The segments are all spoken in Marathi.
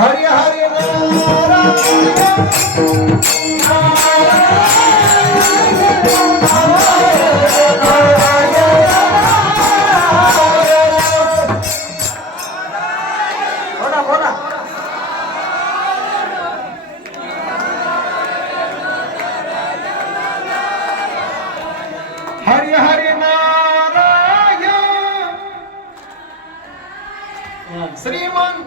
हरे हरे हरे हरे नारायण। श्रीमंत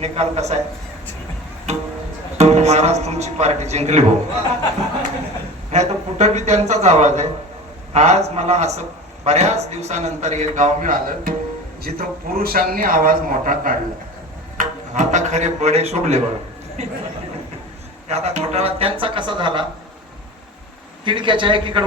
निकाल कसा आहे? महाराज तुमची पार्टी जिंकली हो. नाही तर कुठं बी त्यांचाच आवाज आहे. आज मला असं बऱ्याच दिवसानंतर एक गाव मिळालं जिथं पुरुषांनी आवाज मोठा काढला. आता खरे बडे शोभले बघ. आता घोटाळा त्यांचा कसा झाला? तिडक्याच्या एकीकडे